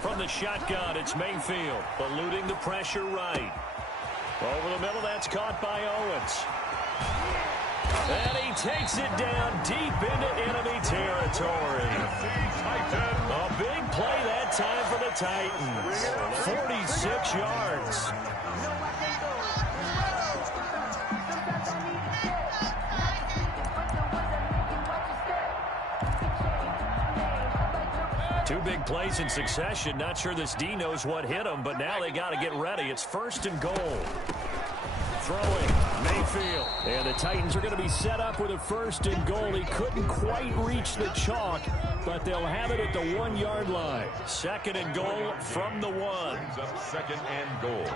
From the shotgun, it's Mayfield, eluding the pressure right. Over the middle, that's caught by Owens. And he takes it down deep into enemy territory. A big play that time for the Titans. 46 yards. Two big plays in succession. Not sure this D knows what hit him, but now they got to get ready. It's 1st and goal. Throwing, Mayfield. And the Titans are going to be set up with a 1st and goal. He couldn't quite reach the chalk, but they'll have it at the 1-yard line. 2nd and goal from the 1. Brings up 2nd and goal.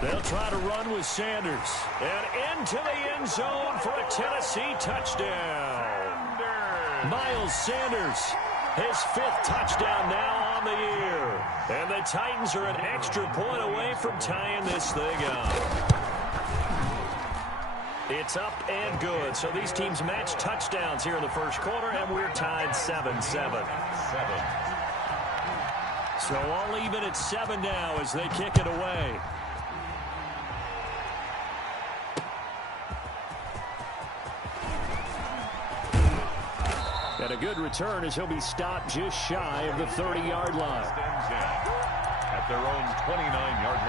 They'll try to run with Sanders. And into the end zone for a Tennessee touchdown. Miles Sanders, his 5th touchdown now on the year. And the Titans are an extra point away from tying this thing up. It's up and good. So these teams match touchdowns here in the first quarter, and we're tied 7-7. So all even at 7 now as they kick it away. And a good return as he'll be stopped just shy of the 30-yard line. At their own 29-yard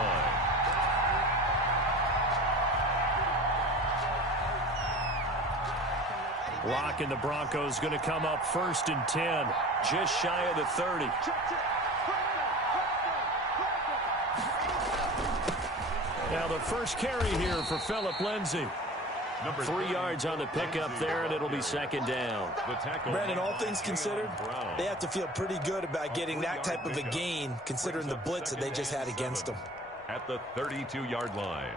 line. Lock and the Broncos going to come up 1st and 10, just shy of the 30. Now the first carry here for Phillip Lindsay. 3 yards on the pickup there, and it'll be 2nd down. Brandon, all things considered, they have to feel pretty good about getting that type of a gain, considering the blitz that they just had against them. At the 32-yard line.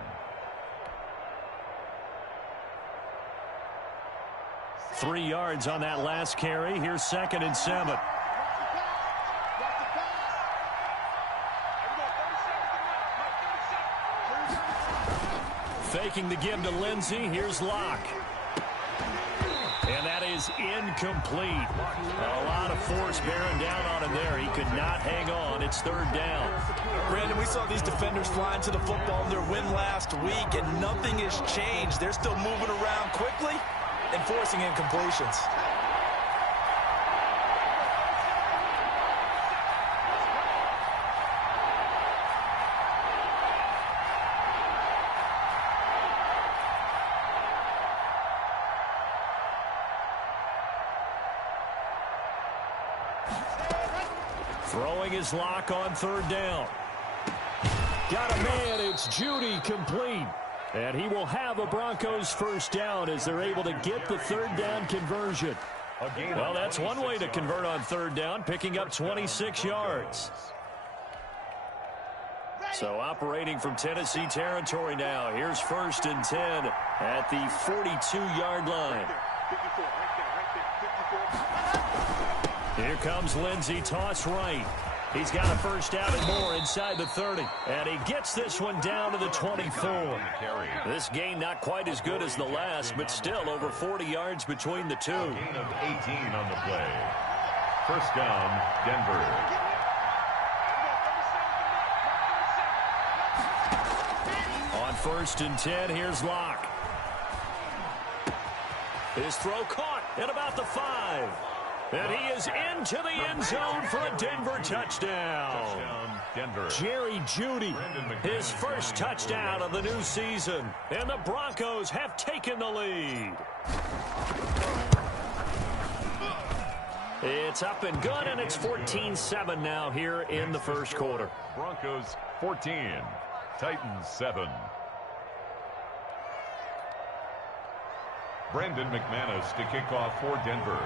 3 yards on that last carry. Here's 2nd and 7. Faking the give to Lindsey. Here's Locke. And that is incomplete. A lot of force bearing down on him there. He could not hang on. It's 3rd down. Brandon, we saw these defenders flying to the football in their win last week, and nothing has changed. They're still moving around quickly and forcing incompletions. Throwing his Lock on 3rd down. Got a man. It's Judy complete. And he will have a Broncos 1st down as they're able to get the 3rd down conversion. Well, that's one way to convert on 3rd down, picking up 26 yards. So operating from Tennessee territory now. Here's 1st and 10 at the 42-yard line. Here comes Lindsey, toss right. He's got a 1st down and more inside the 30. And he gets this one down to the 24. This gain not quite as good as the last, but still over 40 yards between the two. A gain of 18 on the play. 1st down, Denver. On 1st and 10, here's Locke. His throw caught at about the 5. And he is into the end zone for a Denver touchdown. Denver. Jerry Jeudy, his 1st touchdown of the new season. And the Broncos have taken the lead. It's up and good, and it's 14-7 now here in the first quarter. Broncos 14, Titans 7. Brandon McManus to kick off for Denver.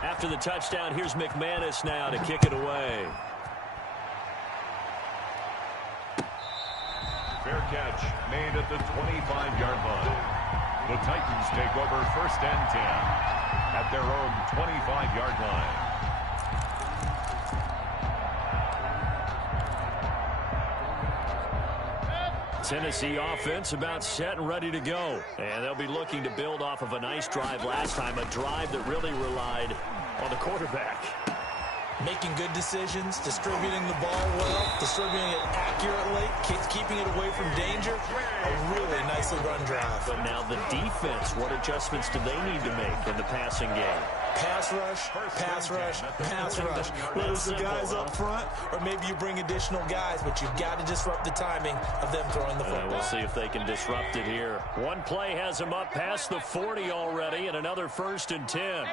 After the touchdown, here's McManus now to kick it away. Fair catch made at the 25-yard line. The Titans take over 1st and 10 at their own 25-yard line. Tennessee offense about set and ready to go. And they'll be looking to build off of a nice drive last time, a drive that really relied on the quarterback. Making good decisions, distributing the ball well, distributing it accurately, keeping it away from danger. A really nicely run drive. But now the defense, what adjustments do they need to make in the passing game? Pass rush, pass rush, pass rush. Whether it's the guys up front or maybe you bring additional guys, but you've got to disrupt the timing of them throwing the football. We'll see if they can disrupt it here. One play has them up past the 40 already, and another 1st and 10.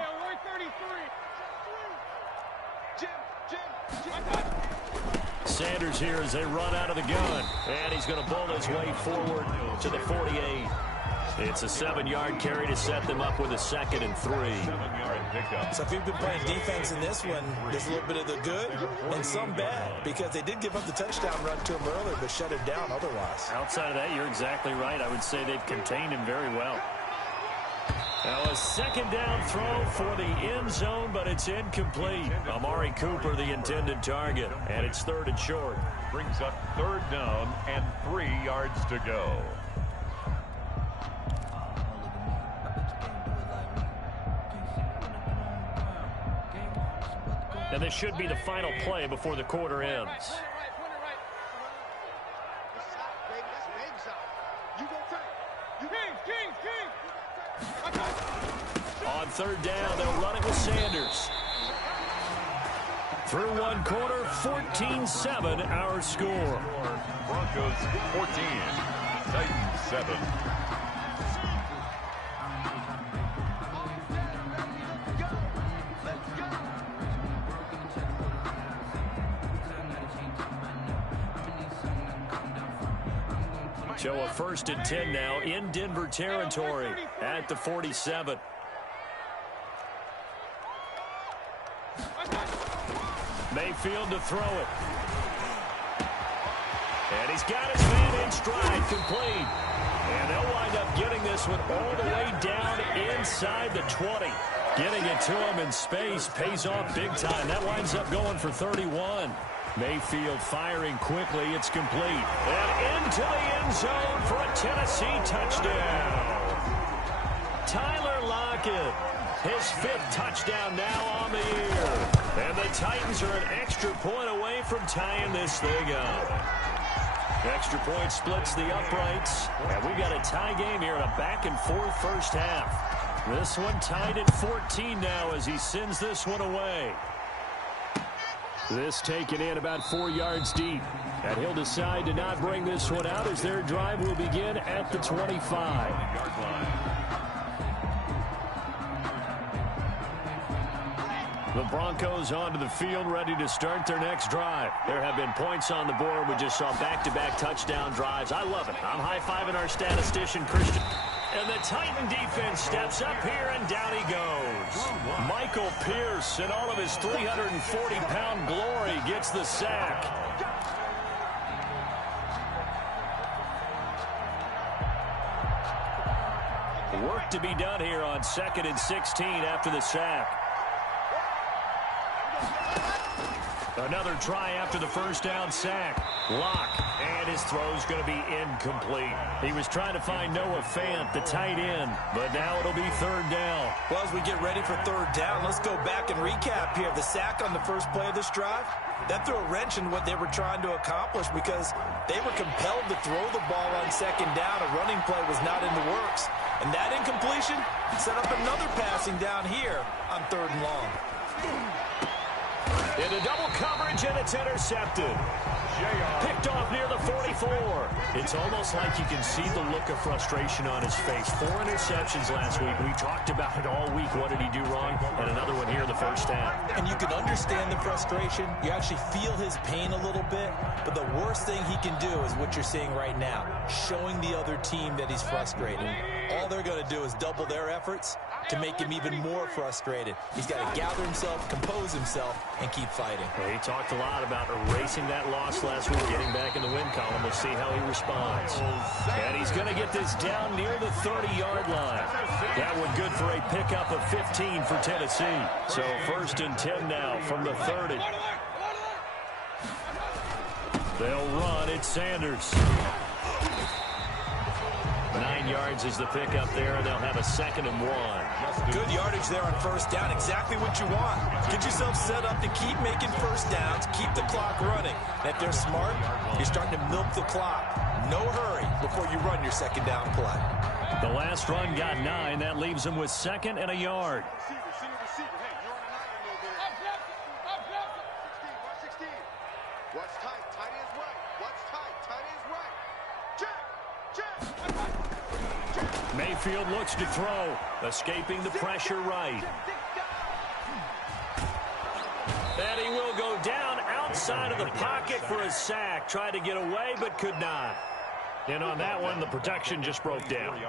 Sanders here as they run out of the gun. And he's going to bull his way forward to the 48. It's a 7-yard carry to set them up with a 2nd and 3. 7-yard pickup. So if you've been playing defense in this one, there's a little bit of the good and some bad, because they did give up the touchdown run to him earlier, but shut it down otherwise. Outside of that, you're exactly right. I would say they've contained him very well. Now a 2nd down throw for the end zone, but it's incomplete. Amari Cooper, the intended target, and it's 3rd and short. Brings up 3rd down and 3 yards to go. And this should be the final play before the quarter ends. On 3rd down, they'll run it with Sanders. Through one quarter, 14-7 our score. Broncos 14, Titans 7. So a 1st and 10 now in Denver territory at the 47. Mayfield to throw it. And he's got his man in stride, complete. And they'll wind up getting this one all the way down inside the 20. Getting it to him in space pays off big time. That winds up going for 31. Mayfield firing quickly. It's complete. And into the end zone for a Tennessee touchdown. Tyler Lockett, his 5th touchdown now on the year. And the Titans are an extra point away from tying this thing up. Extra point splits the uprights. And we've got a tie game here in a back-and-forth first half. This one tied at 14 now as he sends this one away. This taken in about 4 yards deep. And he'll decide to not bring this one out as their drive will begin at the 25. The Broncos onto the field, ready to start their next drive. There have been points on the board. We just saw back-to-back touchdown drives. I love it. I'm high-fiving our statistician, Christian. And the Titan defense steps up here, and down he goes. Michael Pierce, in all of his 340-pound glory, gets the sack. Work to be done here on 2nd and 16 after the sack. Another try after the first down sack. Lock, and his throw's going to be incomplete. He was trying to find Noah Fant, the tight end, but now it'll be 3rd down. Well, as we get ready for 3rd down, let's go back and recap here. The sack on the first play of this drive, that threw a wrench in what they were trying to accomplish because they were compelled to throw the ball on 2nd down. A running play was not in the works. And that incompletion set up another passing down here on 3rd and long. Into double coverage, and it's intercepted. Picked off near the 44. It's almost like you can see the look of frustration on his face. 4 interceptions last week. We talked about it all week. What did he do wrong? And another one here in the first half. And you can understand the frustration. You actually feel his pain a little bit. But the worst thing he can do is what you're seeing right now, showing the other team that he's frustrated. All they're going to do is double their efforts to make him even more frustrated. He's got to gather himself, compose himself, and keep fighting. Well, he talked a lot about erasing that loss last week, getting back in the win column. We'll see how he responds. And he's going to get this down near the 30-yard line. That one good for a pickup of 15 for Tennessee. So 1st and 10 now from the 30. They'll run. It's Sanders. 9 yards is the pickup there, and they'll have a 2nd and 1. Good yardage there on first down. Exactly what you want. Get yourself set up to keep making first downs, keep the clock running. And if they're smart, you're starting to milk the clock. No hurry before you run your 2nd down play. The last run got 9. That leaves them with 2nd and a yard. Mayfield looks to throw, escaping the pressure right. And he will go down outside of the pocket for a sack. Tried to get away, but could not. And on that one, the protection just broke down.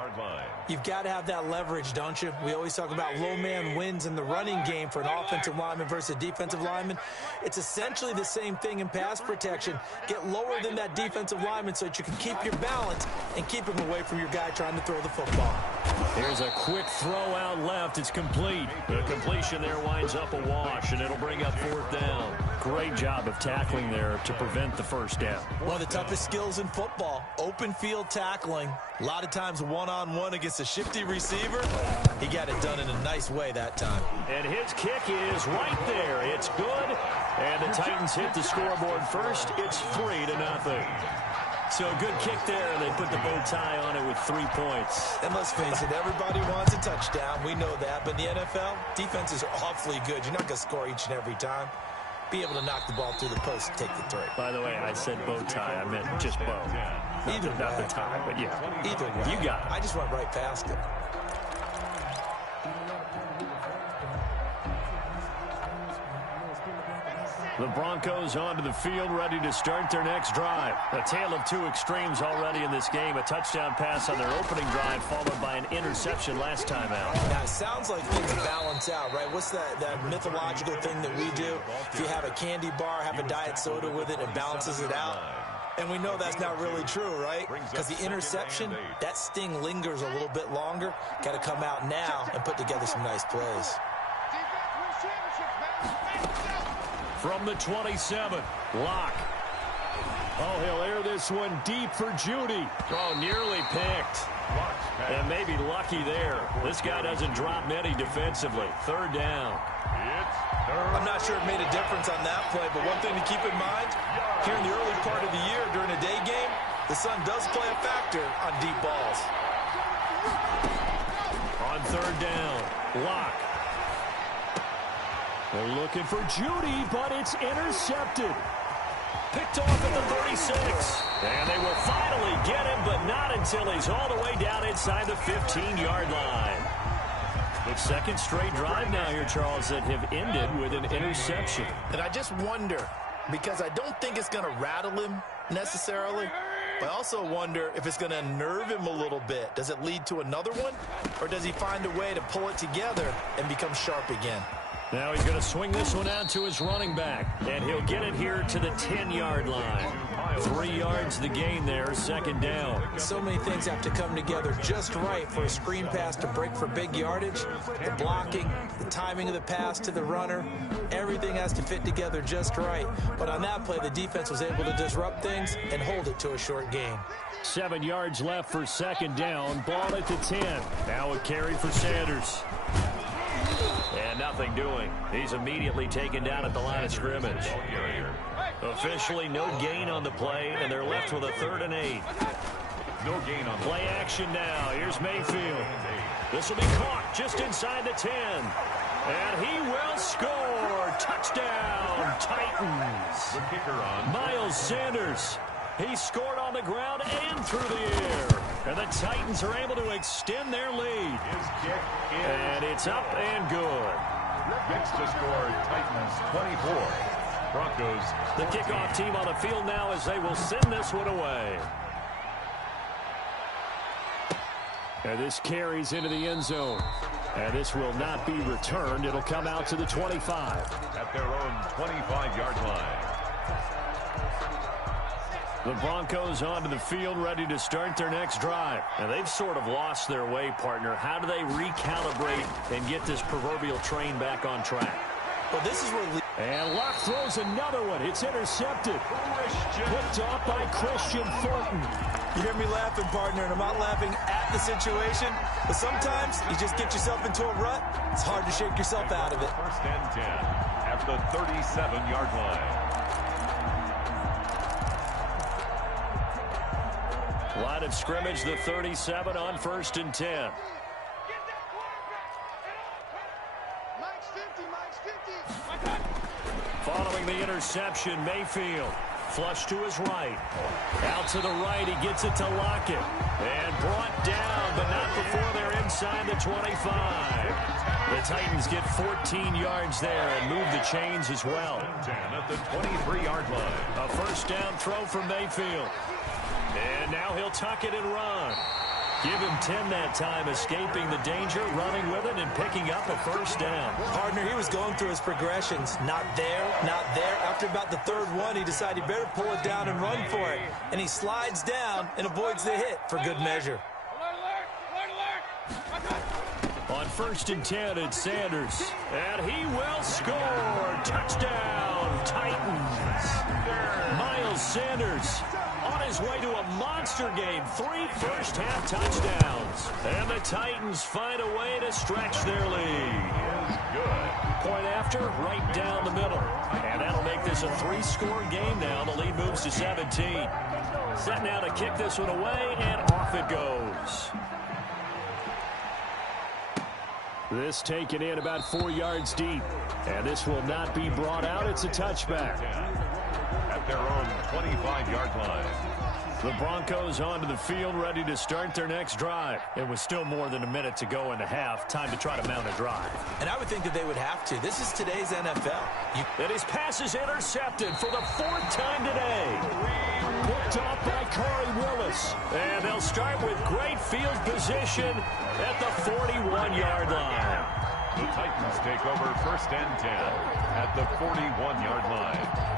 You've got to have that leverage, don't you? We always talk about low man wins in the running game for an offensive lineman versus a defensive lineman. It's essentially the same thing in pass protection. Get lower than that defensive lineman so that you can keep your balance and keep him away from your guy trying to throw the football. Here's a quick throw out left. It's complete. The completion there winds up a wash, and it'll bring up 4th down. Great job of tackling there to prevent the first down. One of the toughest skills in football, open field tackling. A lot of times one-on-one against a shifty receiver. He got it done in a nice way that time. And his kick is right there. It's good. And the Titans hit the scoreboard first. It's 3-0. So a good kick there, and they put the bow tie on it with 3 points. And let's face it, everybody wants a touchdown. We know that. But in the NFL, defenses are awfully good. You're not going to score each and every time. Be able to knock the ball through the post and take the 3. By the way, I said bow tie. I meant just bow. Either way. Not the tie, but yeah. Either way. You got it. I just went right past it. The Broncos onto the field, ready to start their next drive. A tale of two extremes already in this game. A touchdown pass on their opening drive, followed by an interception last time out. Now, it sounds like things balance out, right? What's that mythological thing that we do? If you have a candy bar, have a diet soda with it, it balances it out. And we know that's not really true, right? Because the interception, that sting lingers a little bit longer. Got to come out now and put together some nice plays. From the 27, Locke. Oh, he'll air this one deep for Judy. Oh, nearly picked. And maybe lucky there. This guy doesn't drop many defensively. 3rd down. I'm not sure it made a difference on that play, but one thing to keep in mind, here in the early part of the year during a day game, the sun does play a factor on deep balls. On 3rd down, Locke. They're looking for Judy, but it's intercepted. Picked off at the 36. And they will finally get him, but not until he's all the way down inside the 15-yard line. The 2nd straight drive now here, Charles, that have ended with an interception. And I just wonder, because I don't think it's going to rattle him necessarily, but I also wonder if it's going to unnerve him a little bit. Does it lead to another one, or does he find a way to pull it together and become sharp again? Now he's going to swing this one out to his running back, and he'll get it here to the 10-yard line. 3 yards the gain there, 2nd down. So many things have to come together just right for a screen pass to break for big yardage. The blocking, the timing of the pass to the runner, everything has to fit together just right. But on that play, the defense was able to disrupt things and hold it to a short gain. 7 yards left for 2nd down. Ball at the 10. Now a carry for Sanders. And nothing doing. He's immediately taken down at the line of scrimmage. Officially no gain on the play, and they're left with a 3rd and 8. No gain on the play action now. Here's Mayfield. This will be caught just inside the 10. And he will score. Touchdown, Titans. The kicker on. Miles Sanders. He scored on the ground and through the air. And the Titans are able to extend their lead. His kick is and it's up and good. Next to score, Titans 24. Broncos. The kickoff team on the field now as they will send this one away. And this carries into the end zone. And this will not be returned. It'll come out to the 25. At their own 25-yard line. The Broncos onto the field, ready to start their next drive. And they've sort of lost their way, partner. How do they recalibrate and get this proverbial train back on track? Well, this is where... And Locke throws another one. It's intercepted. Picked off by Christian Fulton. You hear me laughing, partner, and I'm not laughing at the situation, but sometimes you just get yourself into a rut. It's hard to shake yourself out of it. First and 10 at the 37-yard line. Line of scrimmage, the 37 on first and 10. Following the interception, Mayfield. Flush to his right. Out to the right, he gets it to Lockett. And brought down, but not before they're inside the 25. The Titans get 14 yards there and move the chains as well. 10 at the 23-yard line. A first down throw from Mayfield. And now he'll tuck it and run. Give him 10 that time, escaping the danger, running with it, and picking up a first down. Partner, he was going through his progressions. Not there, not there. After about the third one, he decided he better pull it down and run for it. And he slides down and avoids the hit for good measure. On first and 10, it's Sanders. And he will score. Touchdown, Titans. Miles Sanders on his way to a monster game. 3 first-half touchdowns. And the Titans find a way to stretch their lead. Good. Point after, right down the middle. And that'll make this a 3-score game now. The lead moves to 17. Set now to kick this one away, and off it goes. This taken in about 4 yards deep. And this will not be brought out. It's a touchback. At their own 25-yard line. The Broncos onto the field, ready to start their next drive. It was still more than a minute to go in the half. Time to try to mount a drive. And I would think that they would have to. This is today's NFL. And his pass is intercepted for the 4th time today. Picked off by Corey Willis. And they'll start with great field position at the 41-yard line. The Titans take over first and 10 at the 41-yard line.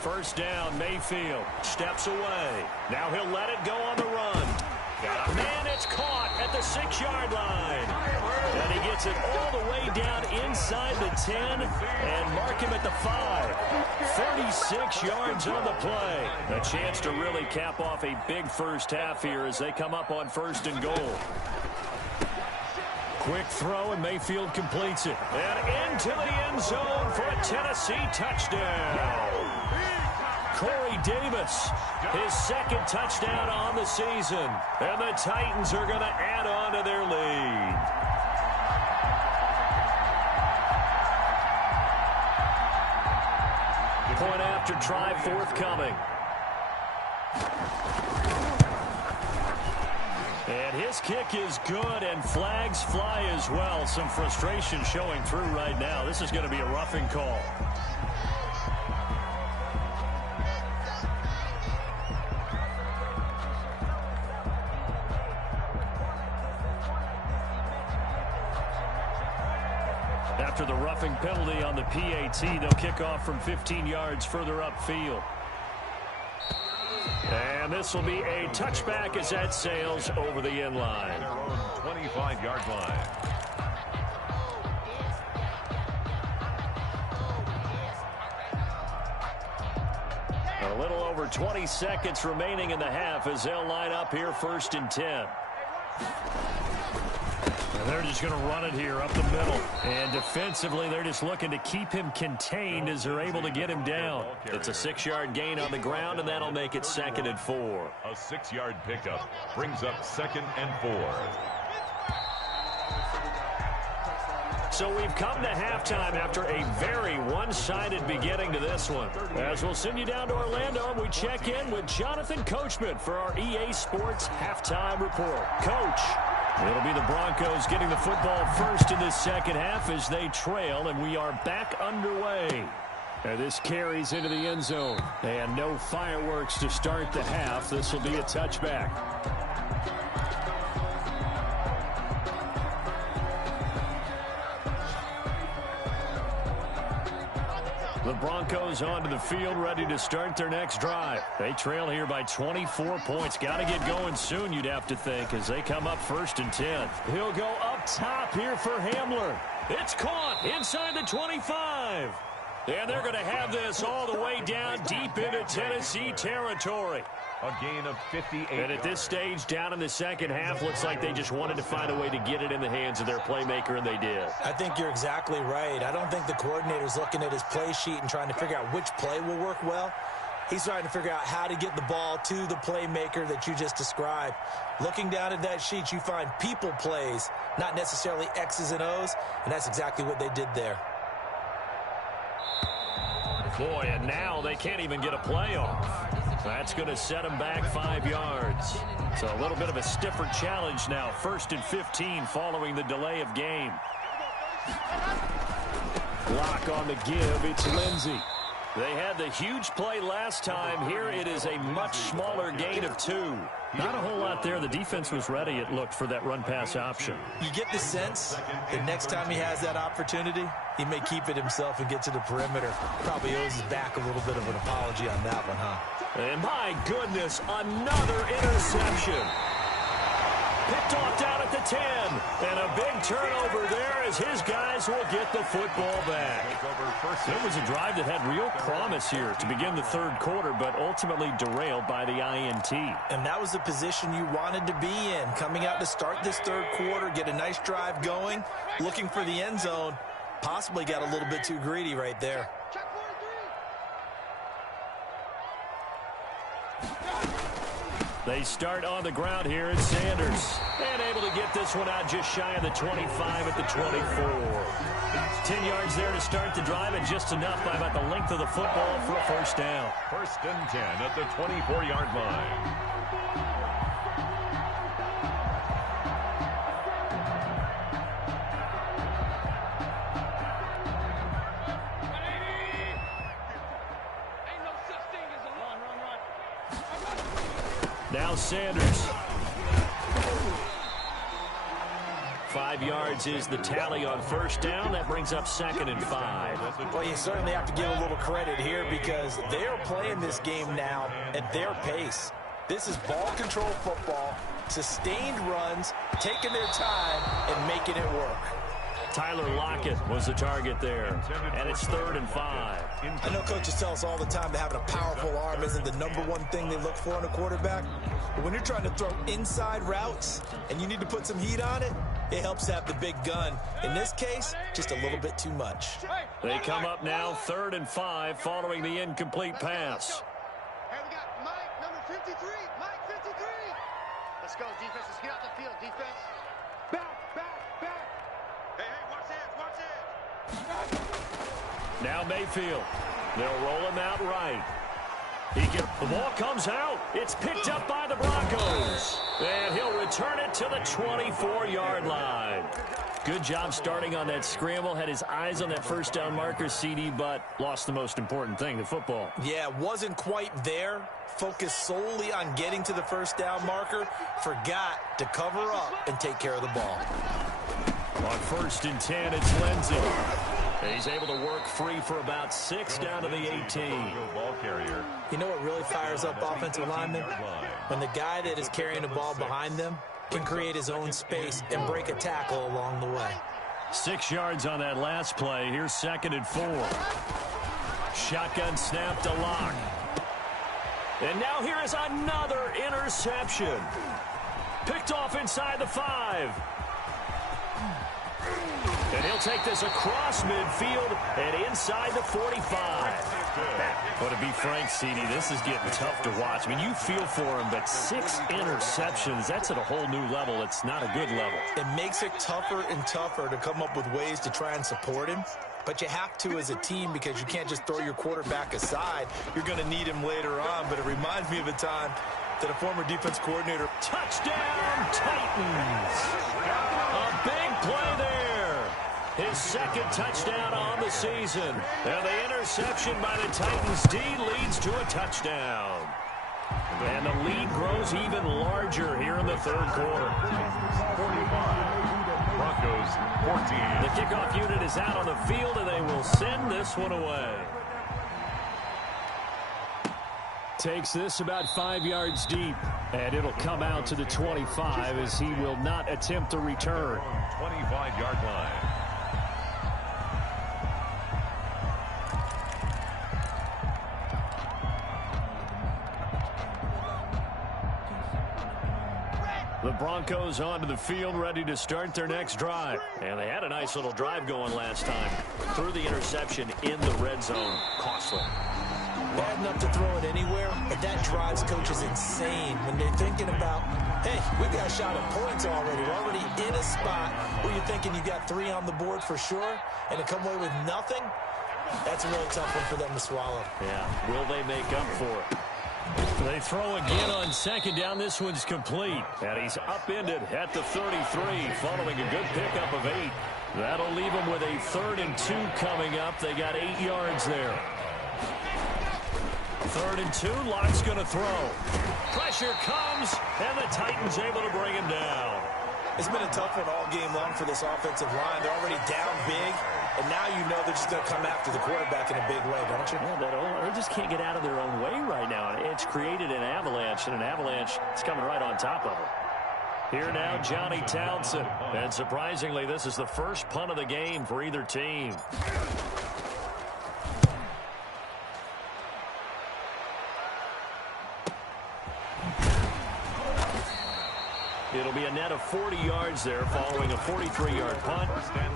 First down, Mayfield steps away. Now he'll let it go on the run. Got a man, it's caught at the 6-yard line. And he gets it all the way down inside the 10 and mark him at the 5. 36 yards on the play. A chance to really cap off a big first half here as they come up on first and goal. Quick throw, and Mayfield completes it. And into the end zone for a Tennessee touchdown. Corey Davis, his 2nd touchdown on the season. And the Titans are going to add on to their lead. Point after try forthcoming. And his kick is good, and flags fly as well. Some frustration showing through right now. This is going to be a roughing call. After the roughing penalty on the PAT, they'll kick off from 15 yards further upfield. And this will be a touchback as that sails over the end line. Their own 25-yard line. A little over 20 seconds remaining in the half as they'll line up here first and 10. And they're just going to run it here up the middle. And defensively, they're just looking to keep him contained as they're able to get him down. It's a 6-yard gain on the ground, and that'll make it 2nd and 4. A 6-yard pickup brings up 2nd and 4. So we've come to halftime after a very one-sided beginning to this one. As we'll send you down to Orlando, we check in with Jonathan Coachman for our EA Sports Halftime Report. Coach, it'll be the Broncos getting the football first in this second half as they trail, and we are back underway. And this carries into the end zone. And no fireworks to start the half. This will be a touchback. The Broncos onto the field, ready to start their next drive. They trail here by 24 points. Got to get going soon, you'd have to think, as they come up 1st and 10. He'll go up top here for Hamler. It's caught inside the 25. And they're going to have this all the way down deep into Tennessee territory. A gain of 58 And at this stage, down in the second half, looks like they just wanted to find a way to get it in the hands of their playmaker, and they did. I think you're exactly right. I don't think the coordinator's looking at his play sheet and trying to figure out which play will work well. He's trying to figure out how to get the ball to the playmaker that you just described. Looking down at that sheet, you find people plays, not necessarily X's and O's, and that's exactly what they did there. Boy, and now they can't even get a play off. That's going to set them back 5 yards. So a little bit of a stiffer challenge now. 1st and 15 following the delay of game. Block on the give. It's Lindsey. They had the huge play last time. Here it is a much smaller gain of 2. Not a whole lot there. The defense was ready, it looked, for that run-pass option. You get the sense that next time he has that opportunity, he may keep it himself and get to the perimeter. Probably owes his back a little bit of an apology on that one, huh? And my goodness, another interception. Picked off down at the 10. And a big turnover there as his guys will get the football back. It was a drive that had real promise here to begin the 3rd quarter, but ultimately derailed by the INT. And that was the position you wanted to be in. Coming out to start this 3rd quarter, get a nice drive going, looking for the end zone. Possibly got a little bit too greedy right there. They start on the ground here at Sanders. And able to get this one out just shy of the 25 at the 24. 10 yards there to start the drive, and just enough by about the length of the football for a 1st down. 1st and 10 at the 24-yard line. Now Sanders. 5 yards is the tally on 1st down. That brings up 2nd and 5. Well, you certainly have to give a little credit here because they're playing this game now at their pace. This is ball control football, sustained runs, taking their time, and making it work. Tyler Lockett was the target there, and it's 3rd and 5. I know coaches tell us all the time that having a powerful arm isn't the #1 thing they look for in a quarterback. But when you're trying to throw inside routes and you need to put some heat on it, it helps to have the big gun. In this case, just a little bit too much. They come up now 3rd and 5 following the incomplete pass. Hey, we got Mike, number 53. Mike, 53. Let's go, defense. Let's get out the field, defense. Back. Hey, watch it. Now Mayfield. They'll roll him out right. The ball comes out. It's picked up by the Broncos. And he'll return it to the 24-yard line. Good job starting on that scramble. Had his eyes on that 1st down marker, CD, but lost the most important thing, the football. Yeah, wasn't quite there. Focused solely on getting to the 1st down marker. Forgot to cover up and take care of the ball. On 1st and 10, it's Lindsey. He's able to work free for about 6 down to the 18. Ball carrier. You know what really fires up offensive linemen? When the guy that is carrying the ball behind them can create his own space and break a tackle along the way. 6 yards on that last play. Here's 2nd and 4. Shotgun snap to Lock. And now here is another interception. Picked off inside the 5. And he'll take this across midfield and inside the 45. But to be frank, CD, this is getting tough to watch. I mean, you feel for him, but 6 interceptions, that's at a whole new level. It's not a good level. It makes it tougher and tougher to come up with ways to try and support him. But you have to as a team because you can't just throw your quarterback aside. You're going to need him later on. But it reminds me of a time that a former defense coordinator. Touchdown, Titans. A big play there. His 2nd touchdown on the season. And the interception by the Titans D leads to a touchdown. And the lead grows even larger here in the 3rd quarter. 45. Broncos 14. The kickoff unit is out on the field, and they will send this one away. Takes this about 5 yards deep, and it'll come out to the 25 as he will not attempt a return. 25-yard line. The Broncos onto the field, ready to start their next drive. And they had a nice little drive going last time. Threw the interception in the red zone. Costly. Bad enough to throw it anywhere, but that drives coaches insane when they're thinking about, hey, we've got a shot at points already. We're already in a spot where you're thinking you got 3 on the board for sure, and to come away with nothing, that's a really tough one for them to swallow. Yeah, will they make up for it? They throw again on second down. This one's complete. And he's upended at the 33 following a good pickup of 8. That'll leave him with a 3rd and 2 coming up. They got 8 yards there. 3rd and 2. Lock's going to throw. Pressure comes, and the Titans able to bring him down. It's been a tough one all game long for this offensive line. They're already down big, and now you know they're just going to come after the quarterback in a big way, don't you? Yeah, they just can't get out of their own way right now. It's created an avalanche, and an avalanche is coming right on top of them. Here now, Johnny Townsend. And surprisingly, this is the first punt of the game for either team. It'll be a net of 40 yards there following a 43-yard punt,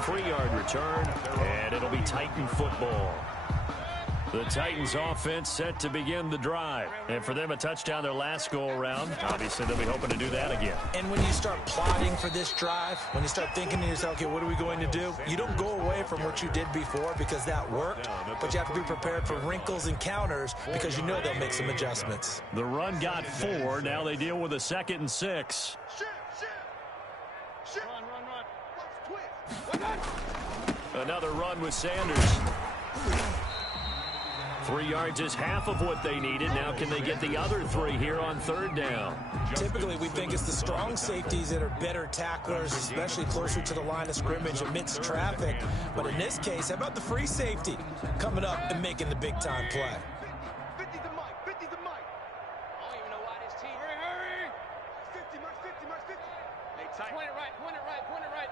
3-yard return, and it'll be Titan football. The Titans offense set to begin the drive. And for them, a touchdown their last go-around. Obviously, they'll be hoping to do that again. And when you start plotting for this drive, when you start thinking to yourself, okay, what are we going to do? You don't go away from what you did before because that worked, but you have to be prepared for wrinkles and counters because you know they'll make some adjustments. The run got 4. Now they deal with a 2nd and 6. Another run with Sanders. 3 yards is half of what they needed. Now can they get the other 3 here on 3rd down? Typically, we think it's the strong safeties that are better tacklers, especially closer to the line of scrimmage amidst traffic. But in this case, how about the free safety coming up and making the big-time play? 50 the mic, 50 the mic. I don't even know why this team. Hurry! 50, mark 50, mark 50. Hey, tight. Point it right, point it right, point it right.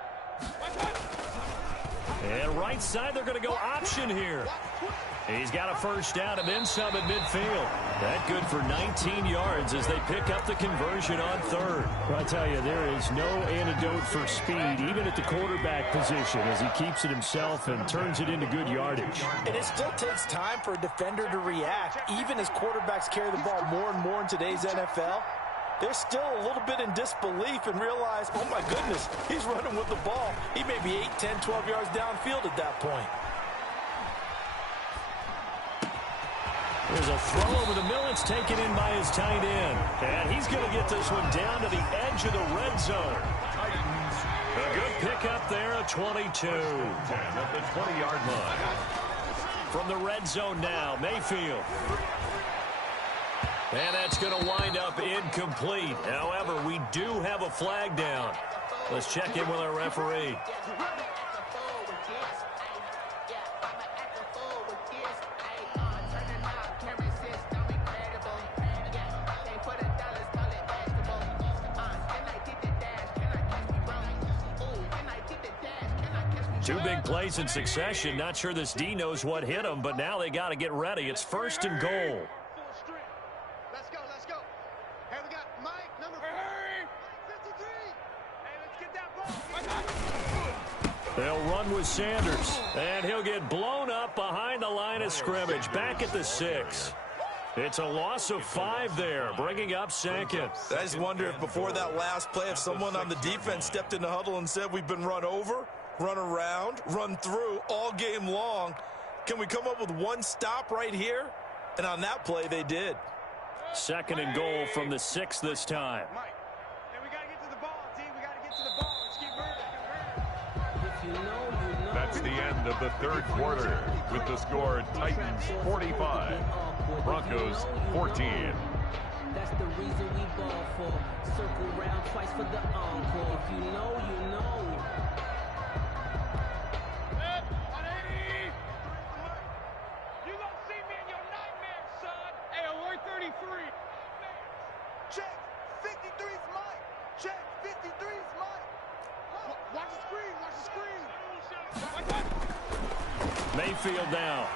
And right side, they're going to go option here. He's got a first down and then some at midfield. That good for 19 yards as they pick up the conversion on 3rd. Well, I tell you, there is no antidote for speed, even at the quarterback position, as he keeps it himself and turns it into good yardage. And it still takes time for a defender to react, even as quarterbacks carry the ball more and more in today's NFL. They're still a little bit in disbelief and realize, oh my goodness, he's running with the ball. He may be 8, 10, 12 yards downfield at that point. There's a throw over the middle. It's taken in by his tight end. And he's going to get this one down to the edge of the red zone. A good pickup there, a 22. At the 20-yard line. From the red zone now, Mayfield. And that's going to wind up incomplete. However, we do have a flag down. Let's check in with our referee. Two big plays in succession. Not sure this D knows what hit him, but now they got to get ready. It's 1st and goal. Let's go, let's go. Hey, we got Mike, number 53. Hey, let's get that ball. They'll run with Sanders, and he'll get blown up behind the line of scrimmage, back at the 6. It's a loss of 5 there, bringing up 2nd. I just wonder if before that last play, if someone on the defense stepped in the huddle and said, we've been run over, run around, run through all game long. Can we come up with one stop right here? And on that play, they did. 2nd and goal from the 6 this time. Mike, hey, we got to get to the ball, D. We got to get to the ball. Let's keep moving. That's the end of the 3rd quarter with the score Titans 45, Broncos 14. That's the reason we ball for. Circle round twice for the encore. If you know, you know. You gonna see me in your nightmares, son. Hey, we're 35. Check. 53's Mike. Check. 53's Mike. Watch the screen. Watch the screen. Mayfield now.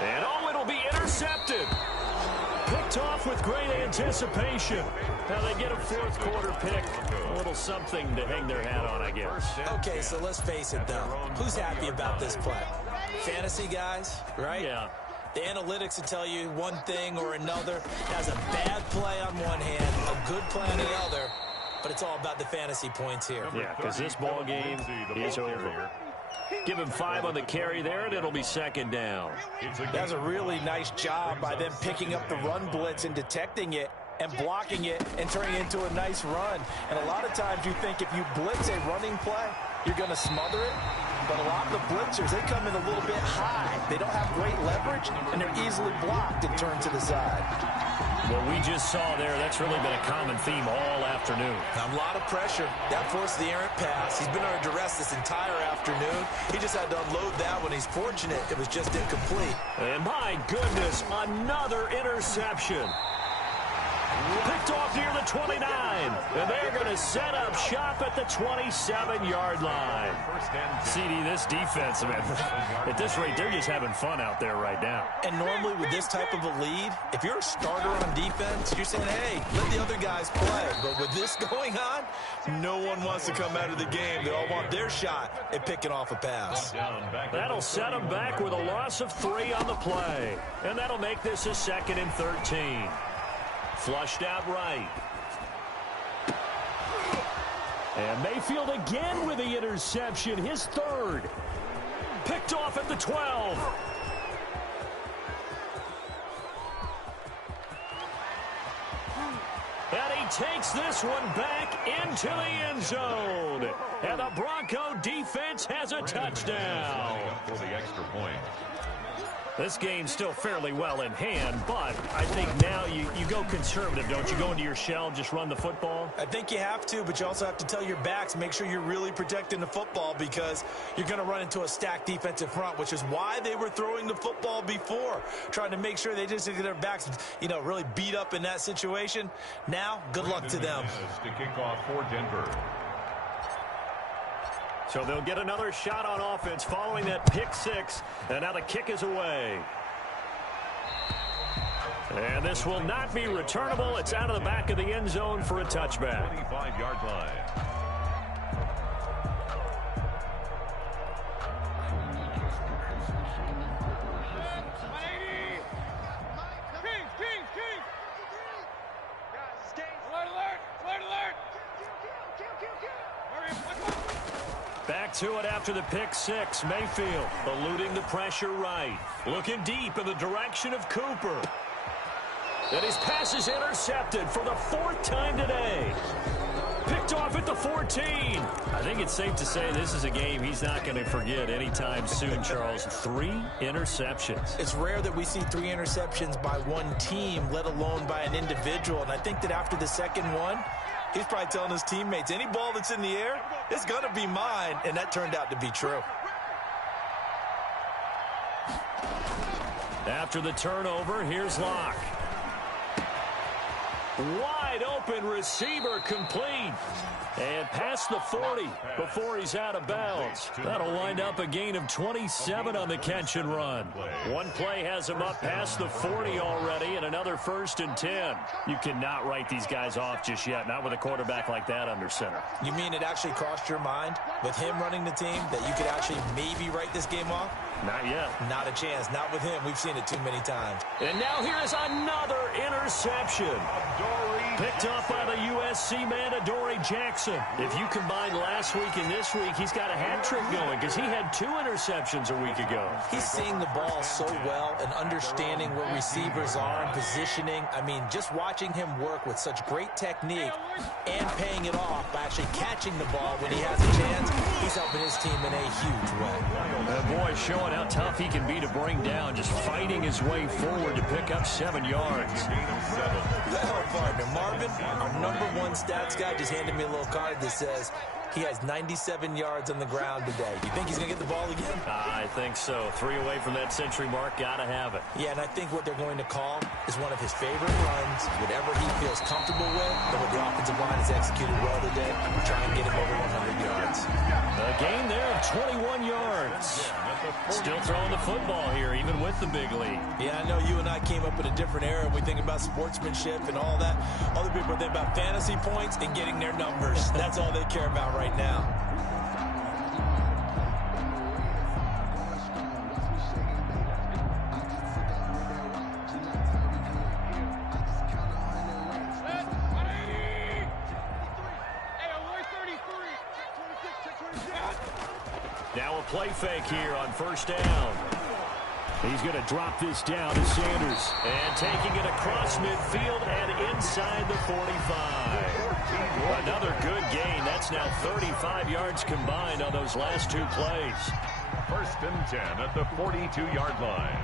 And oh, it'll be intercepted. Picked off with great anticipation. Now they get a fourth quarter pick. A little something to hang their hat on, I guess. Okay, so let's face it, though. Who's happy about this play? Fantasy guys, right? Yeah. The analytics will tell you one thing or another. That's a bad play on one hand, a good play on the other. But it's all about the fantasy points here. Yeah, because this ball game is over. Give him 5 on the carry there, and it'll be second down. That's a really nice job by them picking up the run blitz and detecting it and blocking it and turning it into a nice run. And a lot of times you think if you blitz a running play, you're going to smother it. But a lot of the blitzers, they come in a little bit high. They don't have great leverage, and they're easily blocked and turned to the side. What we just saw there, that's really been a common theme all afternoon. A lot of pressure. That forced the errant pass. He's been under duress this entire afternoon. He just had to unload that one. He's fortunate it was just incomplete. And my goodness, another interception. Picked off near the 29. And they're going to set up shop at the 27-yard line. CD, this defense, man, at this rate, they're just having fun out there right now. And normally with this type of a lead, if you're a starter on defense, you're saying, hey, let the other guys play. But with this going on, no one wants to come out of the game. They all want their shot at picking off a pass. That'll set them back with a loss of 3 on the play. And that'll make this a 2nd and 13. Flushed out right. And Mayfield again with the interception, his 3rd. Picked off at the 12. And he takes this one back into the end zone. And the Bronco defense has a touchdown. For the extra point. This game's still fairly well in hand, but I think now you go conservative, don't you? Go into your shell, just run the football? I think you have to, but you also have to tell your backs, make sure you're really protecting the football because you're going to run into a stacked defensive front, which is why they were throwing the football before, trying to make sure they just get their backs, really beat up in that situation. Now, good luck to them. To kick off for Denver. So they'll get another shot on offense following that pick 6, and now the kick is away. And this will not be returnable. It's out of the back of the end zone for a touchback. 25-yard line. Back to it after the pick 6. Mayfield eluding the pressure right. Looking deep in the direction of Cooper. And his pass is intercepted for the 4th time today. Picked off at the 14. I think it's safe to say this is a game he's not going to forget anytime soon, Charles. 3 interceptions. It's rare that we see 3 interceptions by one team, let alone by an individual. And I think that after the second one, he's probably telling his teammates, any ball that's in the air, it's going to be mine. And that turned out to be true. After the turnover, here's Locke. Wide open receiver complete. And past the 40 before he's out of bounds. That'll wind up a gain of 27 on the catch and run. One play has him up past the 40 already, and another 1st and 10. You cannot write these guys off just yet, not with a quarterback like that under center. You mean it actually crossed your mind with him running the team that you could actually maybe write this game off? Not yet. Not a chance. Not with him. We've seen it too many times. And now here is another interception. Picked up by the USC man, Adoree Jackson. If you combine last week and this week, he's got a hat trick going because he had 2 interceptions a week ago. He's seeing the ball so well and understanding where receivers are and positioning. I mean, just watching him work with such great technique and paying it off by actually catching the ball when he has a chance, he's helping his team in a huge way. That boy showing how tough he can be to bring down, just fighting his way forward to pick up 7 yards. Well, partner, Marvin, our #1 stats guy, just handed me a little card that says He has 97 yards on the ground today. You think he's going to get the ball again? I think so. 3 away from that century mark. Got to have it. Yeah, and I think what they're going to call is one of his favorite runs, whatever he feels comfortable with, and what the offensive line has executed well today, try and get him over 100 yards. A gain there of 21 yards. Still throwing the football here, even with the big lead. Yeah, I know you and I came up in a different era, and we think about sportsmanship and all that. Other people think about fantasy points and getting their numbers. That's all they care about right now. Now a play fake here on first down. He's going to drop this down to Sanders. And taking it across midfield and inside the 45. Another good gain. That's now 35 yards combined on those last 2 plays. First and 10 at the 42-yard line.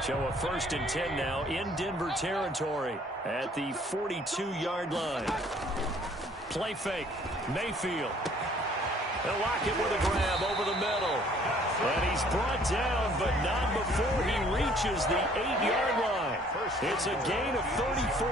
So a first and 10 now in Denver territory at the 42-yard line. Play fake. Mayfield. They'll lock it with a grab over the middle. And he's brought down, but not before he reaches the 8-yard line. It's a gain of 34.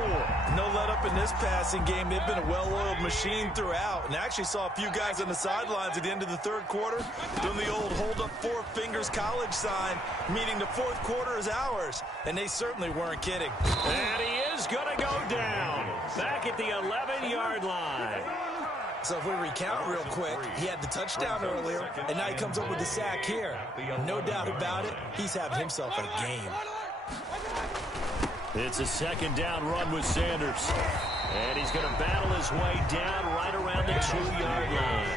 No let up in this passing game. They've been a well-oiled machine throughout. And I actually saw a few guys on the sidelines at the end of the third quarter doing the old hold up 4 fingers college sign, meaning the fourth quarter is ours. And they certainly weren't kidding. And he is going to go down back at the 11-yard line. So if we recount real quick, he had the touchdown earlier, and now he comes up with the sack here. No doubt about it, he's having himself a game. It's a second down run with Sanders. And he's going to battle his way down right around the 2-yard line.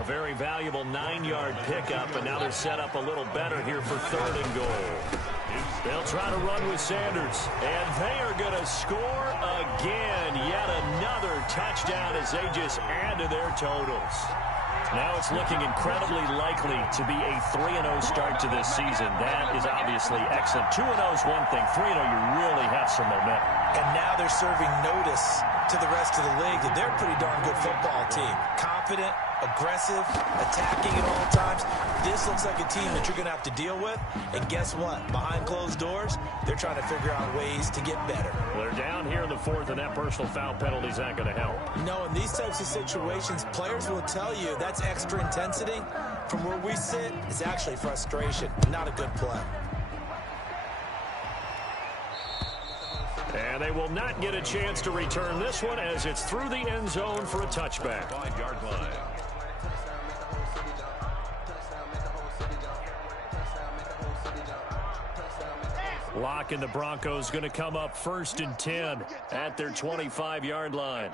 A very valuable 9-yard pickup, and now they're set up a little better here for 3rd and goal. They'll try to run with Sanders, and they are going to score again. Yet another touchdown as they just add to their totals. Now it's looking incredibly likely to be a 3-0 start to this season. That is obviously excellent. 2-0 is one thing. 3-0, you really have some momentum. And now they're serving notice to the rest of the league that they're a pretty darn good football team. Confident, aggressive, attacking at all times. This looks like a team that you're going to have to deal with. And guess what? Behind closed doors, they're trying to figure out ways to get better. They're down here in the 4th, and that personal foul penalty is not going to help. No, in these types of situations, players will tell you that's extra intensity. From where we sit, it's actually frustration. Not a good play. And they will not get a chance to return this one as it's through the end zone for a touchback. 5-yard line. Locke and the Broncos going to come up 1st and 10 at their 25-yard line.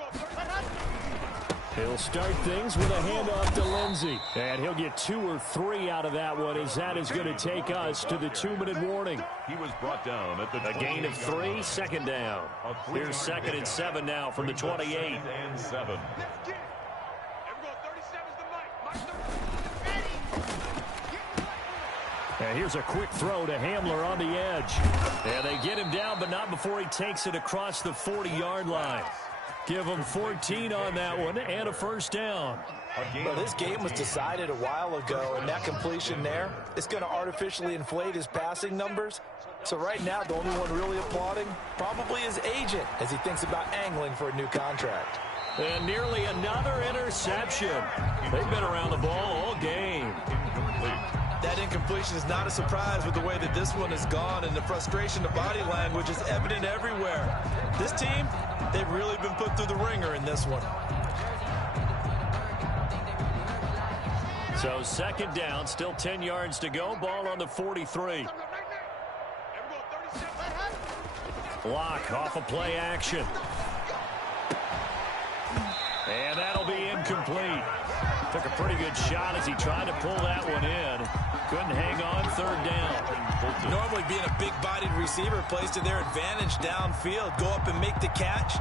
He'll start things with a handoff to Lindsey. And he'll get 2 or 3 out of that one as that is going to take us to the 2-minute warning. He was brought down at the A gain of 3, second down. Here's 2nd and 7 now from the 28. And 7. And here's a quick throw to Hamler on the edge. And they get him down, but not before he takes it across the 40-yard line. Give him 14 on that one and a first down. Well, this game was decided a while ago, and that completion there is going to artificially inflate his passing numbers. So right now, the only one really applauding probably his agent as he thinks about angling for a new contract. And nearly another interception. They've been around the ball all game. That incompletion is not a surprise with the way that this one has gone, and the frustration of body language is evident everywhere. This team, they've really been put through the ringer in this one. So 2nd down, still 10 yards to go. Ball on the 43. Locke off of play action. And that'll be incomplete. Took a pretty good shot as he tried to pull that one in. Couldn't hang on 3rd down. Normally being a big-bodied receiver plays to their advantage downfield. Go up and make the catch,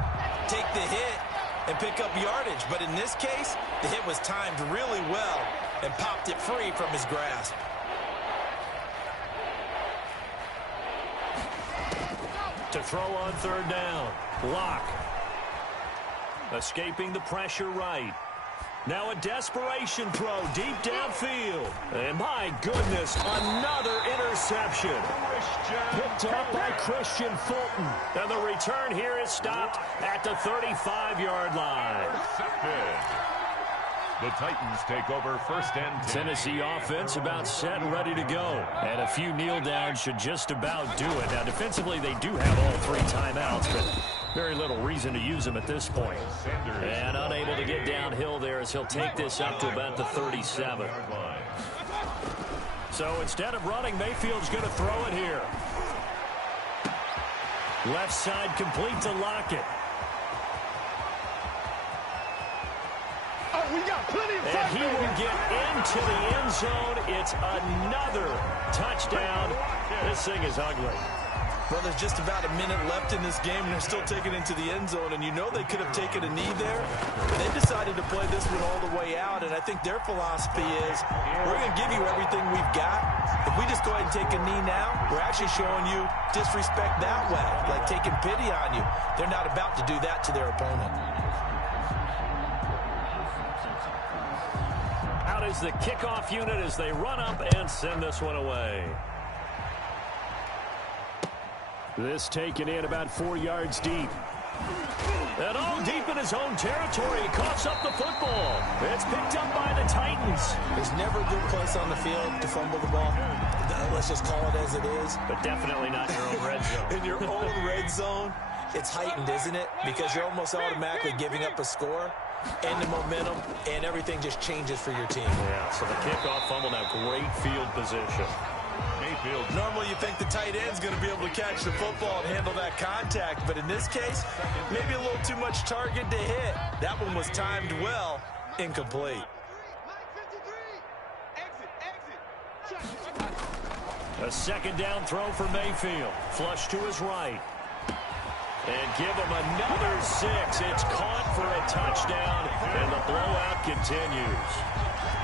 take the hit, and pick up yardage. But in this case, the hit was timed really well and popped it free from his grasp. To throw on 3rd down. Locke. Escaping the pressure right. Now a desperation throw deep downfield. And my goodness, another interception. Picked up by Christian Fulton. And the return here is stopped at the 35-yard line. The Titans take over first and 10. Tennessee offense about set and ready to go. And a few kneel downs should just about do it. Now, defensively, they do have all 3 timeouts, but very little reason to use them at this point. And unable to get downhill there as he'll take this up to about the 37. So instead of running, Mayfield's going to throw it here. Left side complete to Lockett. We got plenty of time. And he will get into the end zone. It's another touchdown. This thing is ugly. Well, there's just about a minute left in this game, and they're still taking it into the end zone. And you know they could have taken a knee there, but they decided to play this one all the way out. And I think their philosophy is, we're going to give you everything we've got. If we just go ahead and take a knee now, we're actually showing you disrespect that way, like taking pity on you. They're not about to do that to their opponent. Out is the kickoff unit as they run up and send this one away. This taken in about 4 yards deep. And all deep in his own territory. He coughs up the football. It's picked up by the Titans. There's never a good place on the field to fumble the ball. Let's just call it as it is. But definitely not in your own red zone. In your own red zone, it's heightened, isn't it? Because you're almost automatically giving up a score and the momentum, and everything just changes for your team. Yeah, so the kickoff fumble now, great field position. Mayfield. Normally you think the tight end's going to be able to catch the football and handle that contact, but in this case, maybe a little too much target to hit. That one was timed well, incomplete. A second down throw for Mayfield. Flush to his right. And give him another 6. It's caught for a touchdown, and the blowout continues.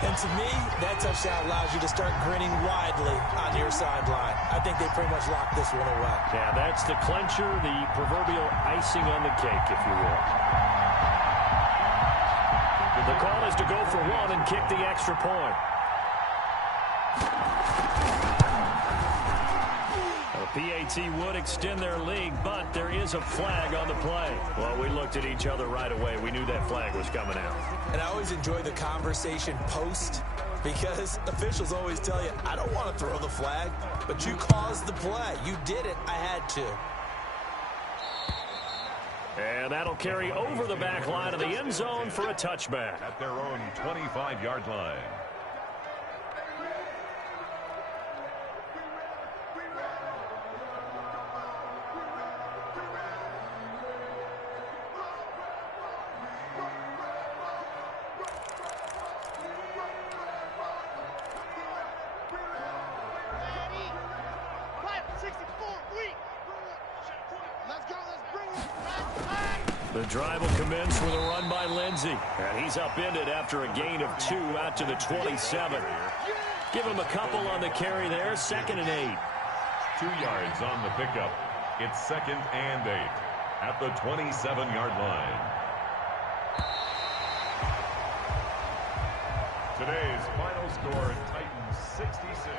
And to me, that touchdown allows you to start grinning widely on your sideline. I think they pretty much locked this one away. Yeah, that's the clincher, the proverbial icing on the cake, if you will. The call is to go for 1 and kick the extra point. The PAT would extend their lead, but there is a flag on the play. Well, we looked at each other right away. We knew that flag was coming out. And I always enjoy the conversation post, because officials always tell you, I don't want to throw the flag, but you caused the play. You did it. I had to. And that'll carry over the back line of the end zone for a touchback. At their own 25-yard line. The drive will commence with a run by Lindsey. And he's upended after a gain of 2 out to the 27. Give him a couple on the carry there. 2nd and 8. 2 yards on the pickup. It's 2nd and 8 at the 27-yard line. Today's final score, Titans 66,